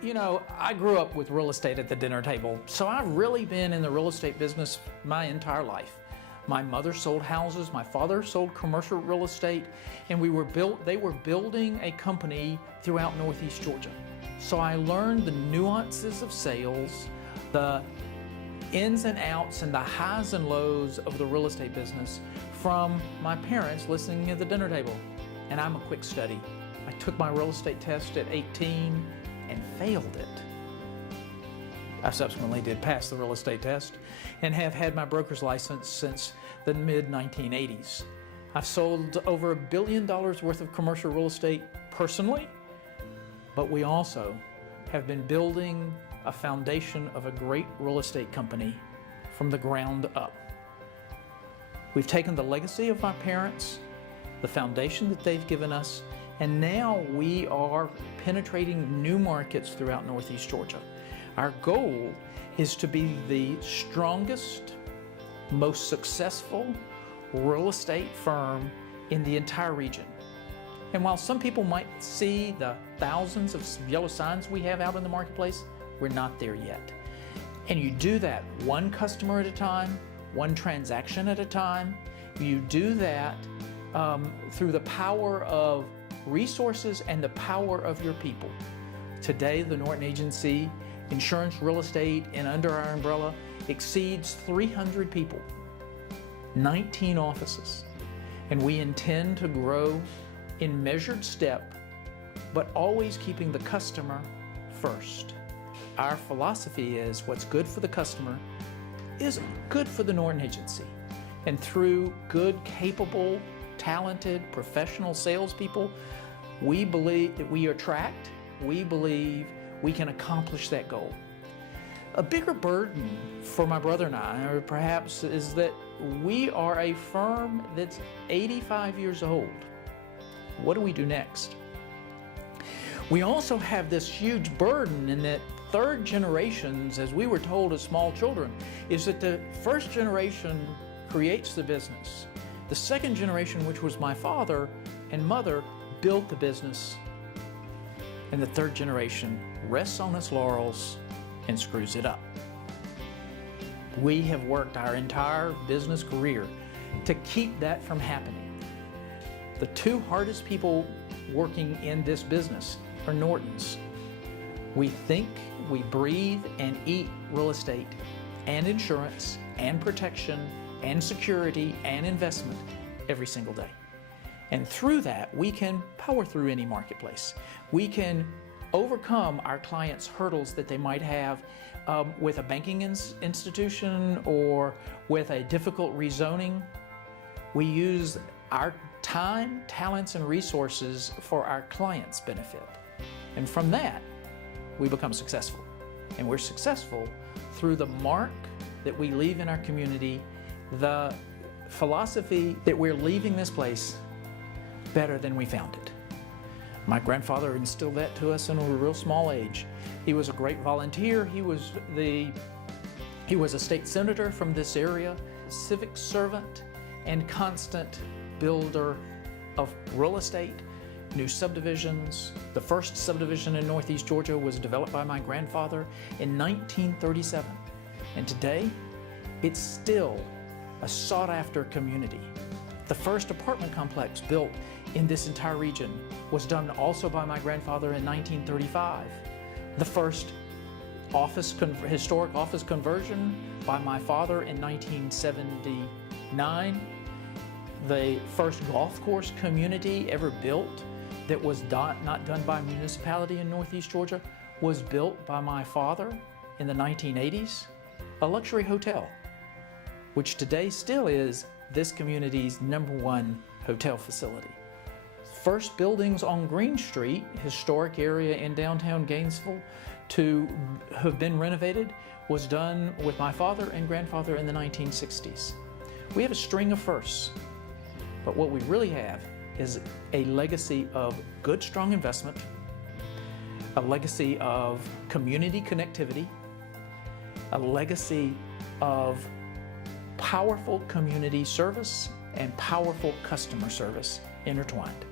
You know, I grew up with real estate at the dinner table, so I've really been in the real estate business my entire life. My mother sold houses, my father sold commercial real estate, and they were building a company throughout Northeast Georgia. So I learned the nuances of sales, the ins and outs and the highs and lows of the real estate business from my parents listening at the dinner table. And I'm a quick study. I took my real estate test at 18 and failed it. I subsequently did pass the real estate test and have had my broker's license since the mid-1980s. I've sold over $1 billion worth of commercial real estate personally, but we also have been building a foundation of a great real estate company from the ground up. We've taken the legacy of my parents, the foundation that they've given us, and now we are penetrating new markets throughout Northeast Georgia. Our goal is to be the strongest, most successful real estate firm in the entire region. And while some people might see the thousands of yellow signs we have out in the marketplace, we're not there yet. And you do that one customer at a time, one transaction at a time. You do that through the power of resources and the power of your people. Today, the Norton Agency, insurance, real estate, and under our umbrella exceeds 300 people, 19 offices, and we intend to grow in measured step, but always keeping the customer first. Our philosophy is what's good for the customer is good for the Norton Agency. And through good, capable, talented, professional salespeople, we believe that we believe we can accomplish that goal. A bigger burden for my brother and I, or perhaps, is that we are a firm that's 85 years old. What do we do next? We also have this huge burden in that third generations, as we were told as small children, is that the first generation creates the business. The second generation, which was my father and mother, built the business. And the third generation rests on its laurels and screws it up. We have worked our entire business career to keep that from happening. The two hardest people working in this business are Nortons. We think, we breathe, and eat real estate and insurance and protection and security and investment every single day. And through that, we can power through any marketplace. We can overcome our clients' hurdles that they might have with a banking institution or with a difficult rezoning. We use our time, talents, and resources for our clients' benefit. And from that, we become successful. And we're successful through the mark that we leave in our community, the philosophy that we're leaving this place better than we found it. My grandfather instilled that to us in a real small age. He was a great volunteer. He was a state senator from this area, civic servant, and constant builder of real estate, new subdivisions. The first subdivision in Northeast Georgia was developed by my grandfather in 1937. And today, it's still a sought-after community. The first apartment complex built in this entire region was done also by my grandfather in 1935. The first historic office conversion by my father in 1979. The first golf course community ever built that was not done by a municipality in Northeast Georgia was built by my father in the 1980s. A luxury hotel, which today still is this community's #1 hotel facility. First buildings on Green Street, historic area in downtown Gainesville, to have been renovated was done with my father and grandfather in the 1960s. We have a string of firsts, but what we really have is a legacy of good, strong investment, a legacy of community connectivity, a legacy of powerful community service and powerful customer service intertwined.